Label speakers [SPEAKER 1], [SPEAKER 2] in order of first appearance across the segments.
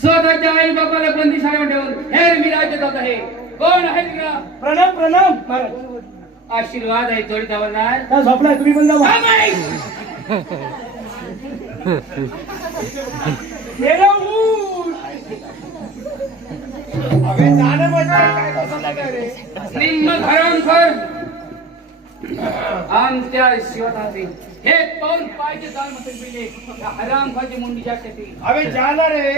[SPEAKER 1] स्वतःच्या आई बापाला बंदी शाळेवर ठेवून हे मी राज्य जात आहे. कोण आहे
[SPEAKER 2] प्रणाम प्रणाम महाराज.
[SPEAKER 1] आशीर्वाद आहे जोडी धावणार
[SPEAKER 2] काय झोपलाय तुम्ही पण जावा. गेलं ऊन. अबे झालं म्हणजे काय बसवलं काय रे?
[SPEAKER 1] निम्म हरणखोर आमच्या शिवताचे हे पाऊल पाहिजे जाल म्हणते पहिले त्या हरामखोरची मुंडीच्या शेती
[SPEAKER 2] अबे जाणार रे.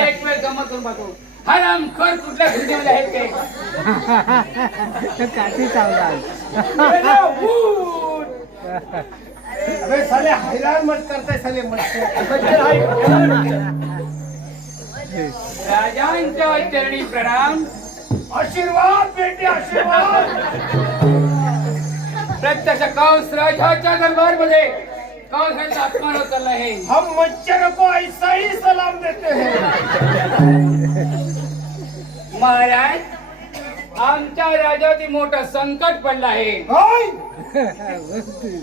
[SPEAKER 1] एक वेळ गमत करून पाहतो हरामखोर कुठल्या धुंदीमध्ये आहेत ते?
[SPEAKER 2] गेलं ऊन. अबे साले हैराण मत करताय साले मत
[SPEAKER 1] राजांच्या चरणी प्रणाम.
[SPEAKER 2] आशीर्वाद बेटे आशीर्वाद.
[SPEAKER 1] प्रत्यक्ष कौस राजाच्या दरबारमध्ये कौसाचा अपमान होत चालला आहे
[SPEAKER 2] हम मच्छर को ऐसा ही सलाम देते हैं।
[SPEAKER 1] महाराज आमच्या राजावरती मोठं संकट पडलं आहे.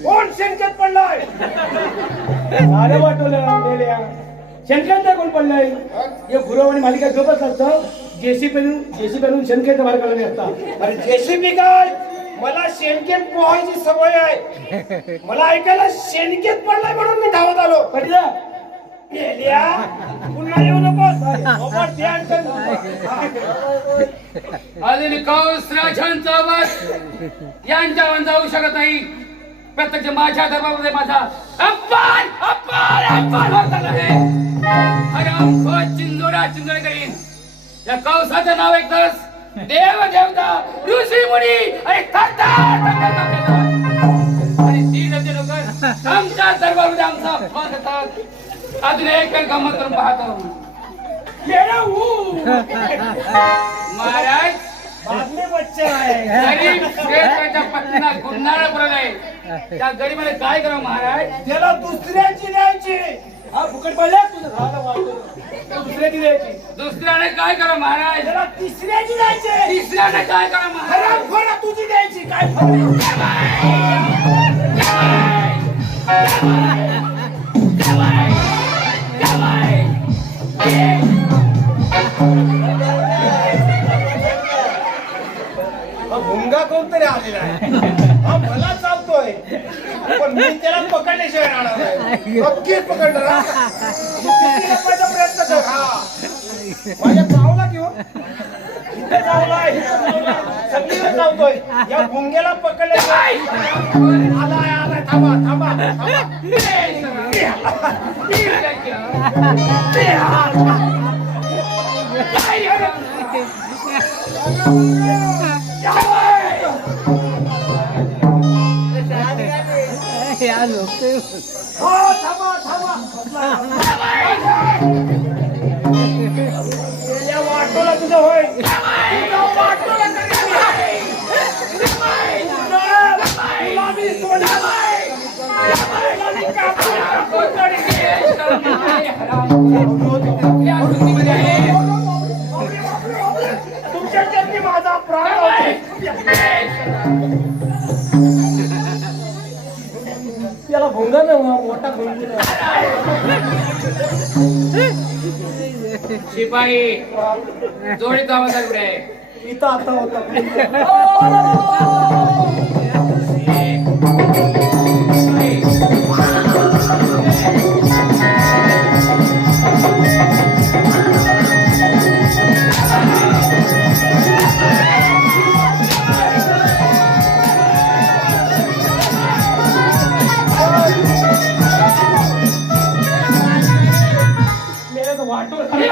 [SPEAKER 2] कोण शेणक्यात पडलाय? झालं वाटवलं मेल्या शेणक्यात कोण पडलाय? हे गुरव आणि मालिका झोपत असतं. जेसीबी जेसीबी आणून शेणक्याचा बाहेर काढला असता अरे जेसीबी काय? मला शेणकेत पोहायची सवय आहे. मला ऐकायला शेणकेत पडलाय म्हणून मी धावत आलो. कधीला मेल्या पुन्हा येऊ नको ध्यान
[SPEAKER 1] अजून कौस राजांचा आवाज यांच्यावर जाऊ शकत नाही. प्रत्यक्ष माझ्या दरबारामध्ये माझा अपमान अपमान अपमान होत आहे. खोत चिंदोरा चिंदोरे करीन या कौसाचं नाव एकदाच देव देवता ऋषी मुनी आणि. आणि ती जमते लोक आमच्या दरबारामध्ये आमचा अपमान करतात अजून एक गमत करून पाहतो. महाराज गरीब पत्नीला आहे. त्या गरीबाने काय करावं महाराज?
[SPEAKER 2] त्याला दुसऱ्याची द्यायची हा फुकट पडला? तुझं झालं वाटलं दुसऱ्याची द्यायची
[SPEAKER 1] दुसऱ्याने काय करावं महाराज?
[SPEAKER 2] तिसऱ्याची द्यायची.
[SPEAKER 1] तिसऱ्याने काय करावं महाराज?
[SPEAKER 2] खोरा तुझी द्यायची. काय भुंगा कोणतरी आलेला आहे. मला पण मी त्याला पकडल्याशिवाय राहणार नाही. नक्कीच पकडणार. हा. तू किती लपवायचा प्रयत्न कर. हा. माझ्या चावला घेऊन इथे चावला इथे चावला सगळीकडे चावतोय या भुंग्याला पकडल्याशिवाय आलाय आलाय थांबा थांबा थांबा. तुमच्या माझा प्राण त्याला भोंगा ना मोठा भोंगा
[SPEAKER 1] शिपाई जोडीचा आवाज
[SPEAKER 2] इथं आता होता. वाटो
[SPEAKER 1] तुम्ही.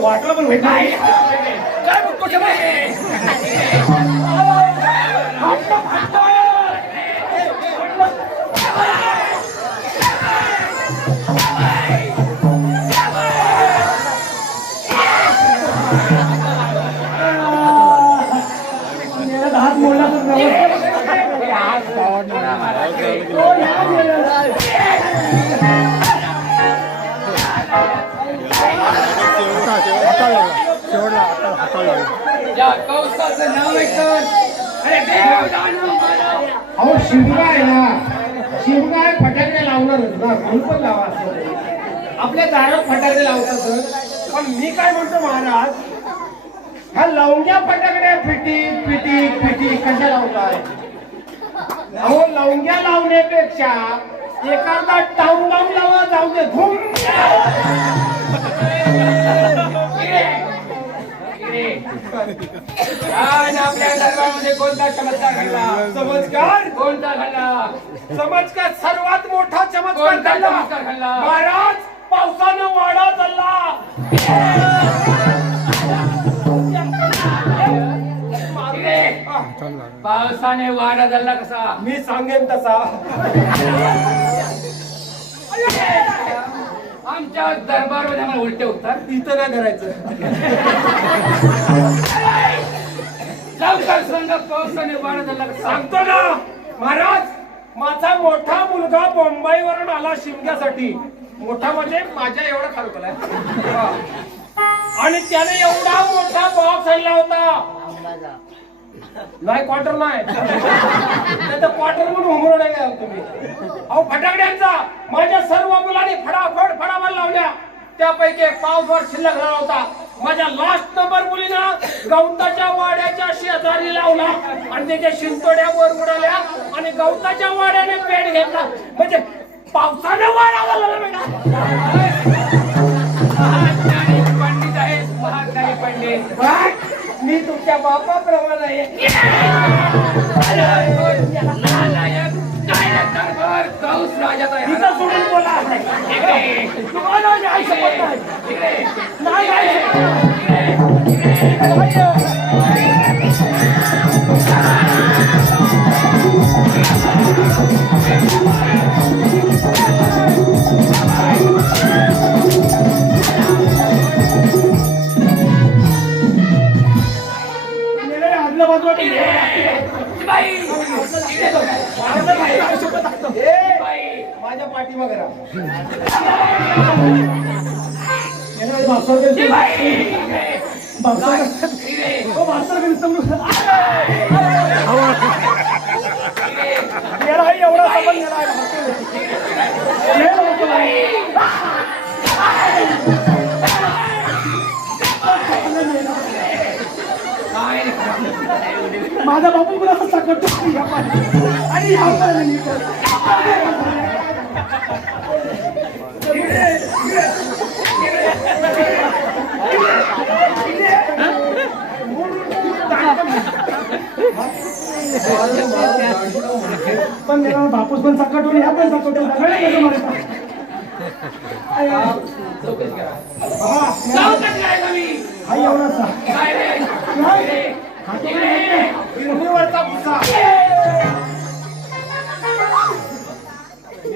[SPEAKER 3] वाटलं पण माहीत नाही
[SPEAKER 1] काय बघतो अरे देव दानव मानव.
[SPEAKER 2] अहो आहे ना. आहे फटाके लावणारच ना म्हणून पण लावा असं. आपल्या दारात फटाके लावतात पण मी काय म्हणतो महाराज? ह्या लवंग्या फटाकड्या फिटी फिटी फिटी कशा लावताय? अहो लवंग्या लावण्यापेक्षा एखादा टाऊन लावून लावा जाऊ दे. धूम
[SPEAKER 1] आज आपल्या दरबारामध्ये कोणता चमत्कार घडला?
[SPEAKER 2] चमत्कार?
[SPEAKER 1] कोणता घडला?
[SPEAKER 2] चमत्कार सर्वात मोठा चमत्कार
[SPEAKER 1] कोणता
[SPEAKER 2] घडला.
[SPEAKER 1] चमत्कार घडला?
[SPEAKER 2] महाराज पावसानं वाडा चालला.
[SPEAKER 1] पावसाने वाडा झाला कसा?
[SPEAKER 2] मी सांगेन तसा.
[SPEAKER 1] आमच्या दरबारमध्ये आम्हाला उलटे उत्तर
[SPEAKER 2] इथं नाही धरायचं.
[SPEAKER 1] लवकर सांगा पावसाने वाडा झाला
[SPEAKER 2] सांगतो ना. महाराज माझा मोठा मुलगा मुंबईवरून आला शिमग्यासाठी. मोठा म्हणजे माझ्या एवढा आहे आणि त्याने एवढा मोठा नाही क्वार्टर नाही. नाही तर क्वार्टर म्हणून उमरो नाही गेला तुम्ही. अहो फटाकड्यांचा. माझ्या सर्व मुलांनी फडाफड फडाफड लावल्या. त्यापैकी एक पावभर शिल्लक राहिला होता. माझ्या लास्ट नंबर मुलीनं गवताच्या वाड्याच्या शेजारी लावला. आणि त्याच्या शिंतोड्या वर उडाल्या आणि गवताच्या वाड्याने पेट घेतला. म्हणजे पावसाने वाडा झाला ना बेटा
[SPEAKER 1] पंडित आहेत महाज्ञानी पंडित.
[SPEAKER 2] मी तुमच्या बापाप्रमाणे आहे
[SPEAKER 1] कौस राजाचा आहे.
[SPEAKER 2] इथं सोडून बोला
[SPEAKER 1] इकडे.
[SPEAKER 2] तुम्हाला माझी आई शपथ नाही.
[SPEAKER 1] इकडे.
[SPEAKER 2] नाही आई.
[SPEAKER 3] मेले एवढा माझा बाबू पण असा साकारतो आणि पण मेरा बापूस पण साकारतो ह्या पण साकारतो सगळे कसं हा,
[SPEAKER 1] चौकशी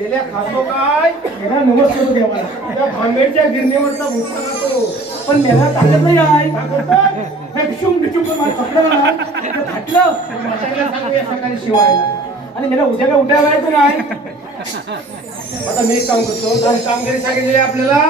[SPEAKER 2] गेल्या खातो काय?
[SPEAKER 3] मेरा नमस्कार
[SPEAKER 2] त्या भांबेडच्या गिरणीवरचा भुसा खातो.
[SPEAKER 3] पण मेला ताकद नाही आहे. बिशुम बिशुम पण मला पकडलं ना ते फाटलं.
[SPEAKER 2] म्हातारीला सांगूया सकाळी शिवायला.
[SPEAKER 3] आणि मेला उद्या काय उठायला नाही.
[SPEAKER 2] आता मी एक काम करतो. कामगिरी सांगितलेली आपल्याला.